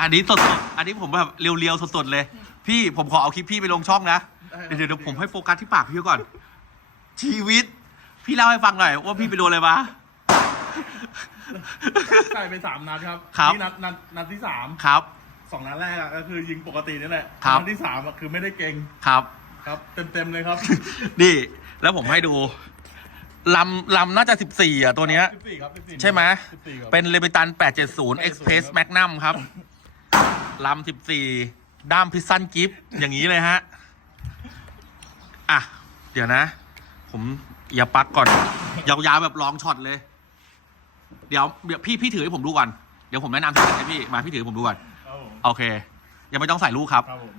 อันนี้สดๆอันนี้ผมแบบเรียวๆสดๆเลย พี่ผมขอเอาคลิปพี่ไปลงช่องนะได้ครับเดี๋ยวเดี๋ยวผมให้โฟกัสที่ปากพี่ก่อน ชีวิต พี่เล่าให้ฟังหน่อยว่าพี่ไปโดนอะไรมา ใส่ไปสามนัดครับครับ นี่นัดนัดนัดที่สามครับ สองนัดแรกอะก็คือยิงปกตินี่แหละครับ นัดที่สามอะคือไม่ได้เก่งครับ ครับเต็มเต็มๆเลยครับนี่ แล้วผมให้ดูลำลำน่าจะสิบสี่อะตัวเนี้ย สิบสี่ครับสิบสี่ใช่ไหมสิบสี่ครับ เป็นเลเบตัน870 Express Magnum ครับ ลำ14ด้ามพิซซันกิฟอย่างนี้เลยฮะ อะ เดี๋ยวนะ ผมอย่าปลักก่อน ยาวๆแบบลองช็อตเลย เดี๋ยวเดี๋ยวพี่พี่ถือให้ผมดูก่อน เดี๋ยวผมแนะนำทีหลังให้พี่มาพี่ถือให้ผมดูก่อน ครับผมโอเค ยังไม่ต้องใส่ลูกครับ ครับผม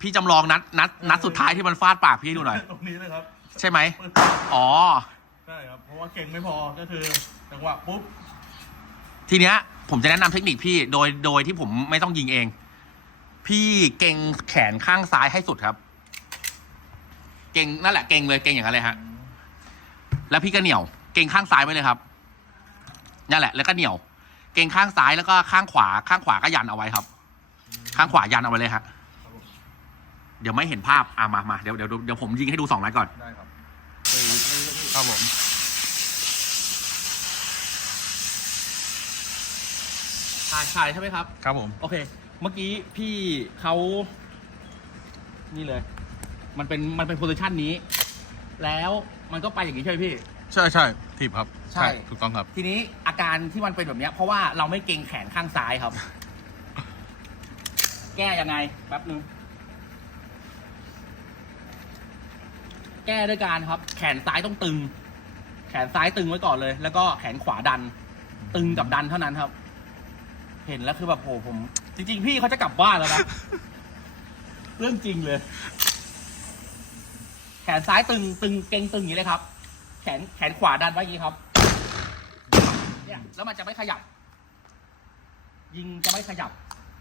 พี่จำลองนัดนัดนัดสุดท้ายที่มันฟาดปากพี่ให้ดูหน่อย ตรงนี้เลยครับใช่ไหม อ๋อ ใช่ครับเพราะว่าเก่งไม่พอก็คือจังหวะปุ๊บทีเนี้ย ผมจะแนะนำเทคนิคพี่โดยโดยที่ผมไม่ต้องยิงเอง พี่เก่งแขนข้างซ้ายให้สุดครับ เก่งนั่นแหละเก่งเลยเก่งอย่างนั้นเลยฮะแล้วพี่ก็เหนียว เก่งข้างซ้ายไว้เลยครับนั่นแหละ แล้วก็เหนียว เก่งข้างซ้ายแล้วก็ข้างขวา ข้างขวาก็ยันเอาไว้ครับ ข้างขวายันเอาไว้เลยฮะเดี๋ยวไม่เห็นภาพอะมามาเดี๋ยวเดี๋ยวเดี๋ยวผมยิงให้ดูสองนัดก่อนได้ครับผม ถ่ายถ่ายใช่ไหมครับ ครับผม โอเค เมื่อกี้พี่เขานี่เลย มันเป็นมันเป็นโพซิชันนี้ แล้วมันก็ไปอย่างนี้ใช่ไหมพี่ ใช่ใช่ทีบครับใช่ ถูกต้องครับ ทีนี้อาการที่มันเป็นแบบเนี้ยเพราะว่าเราไม่เกรงแขนข้างซ้ายครับ แก้ยังไงแป๊บนึง แก้ด้วยการครับ แขนซ้ายต้องตึง แขนซ้ายตึงไว้ก่อนเลย แล้วก็แขนขวาดัน ตึงกับดันเท่านั้นครับ เห็นแล้วคือแบบโหผม จริง ๆ พี่เขาจะกลับบ้านแล้วนะ เรื่องจริงเลย แขนซ้ายตึงตึงเกรงตึงอย่างนี้เลยครับ แขนแขนขวาดันไว้อย่างนี้ครับ เนี่ย แล้วมันจะไม่ขยับ ยิงจะไม่ขยับ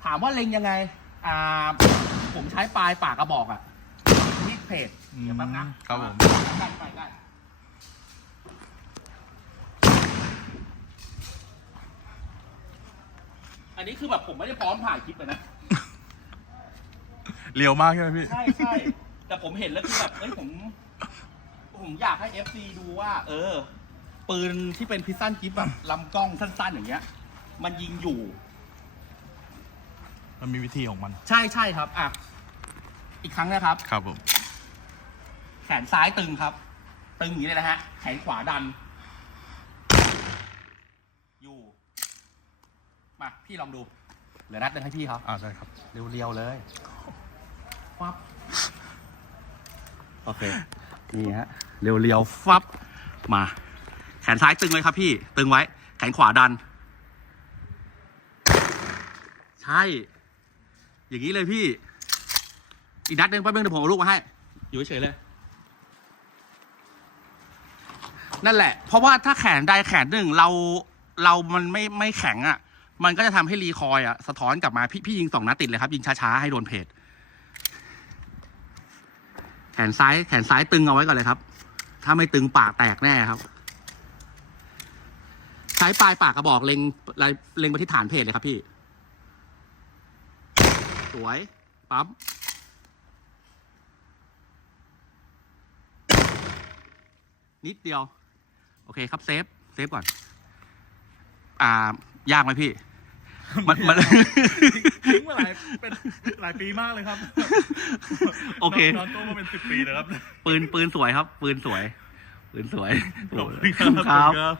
ถามว่าเล็งยังไง อ่า ผมใช้ปลายปากกระบอกอะที่เพจเดี๋ยวแป๊บนะครับผมใกล้ใกล้ใกล้ อันนี้คือแบบผมไม่ได้พร้อมถ่ายคลิปเลยนะ เรียวมากใช่ไหมพี่ ใช่ใช่แต่ผมเห็นแล้วคือแบบเอ้ยผม ผมอยากให้ FC ดูว่า เออ ปืนที่เป็นพิซซันกิฟแบบลำกล้องสั้นๆอย่างเงี้ย มันยิงอยู่ มันมีวิธีของมัน ใช่ใช่ครับ อะ อีกครั้งนะครับ ครับผม แขนซ้ายตึงครับ ตึงอย่างนี้เลยนะฮะ แขนขวาดัน อยู่ มาพี่ลองดู เหลือนัดหนึ่งให้พี่ครับอ่าได้ครับ เรียวๆเลยฟับโอเค นี่ฮะ เรียวๆฟับ มา แขนซ้ายตึงไว้ครับพี่ ตึงไว้ แขนขวาดัน ใช่ อย่างนี้เลยพี่ อีกนัดหนึ่งแป๊บนึงเดี๋ยวผมเอาลูกมาให้ อยู่เฉยๆเลย นั่นแหละ เพราะว่าถ้าแขนใดแขนหนึ่งเราเรามันไม่ไม่แข็งอะ มันก็จะทำให้รีคอย์อะสะท้อนกลับมาพี่พี่ยิงสองนัดติดเลยครับ ยิงช้าๆให้โดนเพจแขนซ้ายแขนซ้ายตึงเอาไว้ก่อนเลยครับ ถ้าไม่ตึงปากแตกแน่ครับ ใช้ปลายปากกระบอกเล็งเล็งไปที่ฐานเพจเลยครับพี่ สวย ปั๊บนิดเดียว โอเคครับเซฟ เซฟก่อน อ่า ยากไหมพี่ มันมัน ทิ้งมาหลายเป็นหลายปีมากเลยครับโอเคนอนโต้มาเป็นสิบปีเลยครับปืนปืนสวยครับ ปืนสวย ปืนสวยขอบคุณครับครับขอบคุณครับ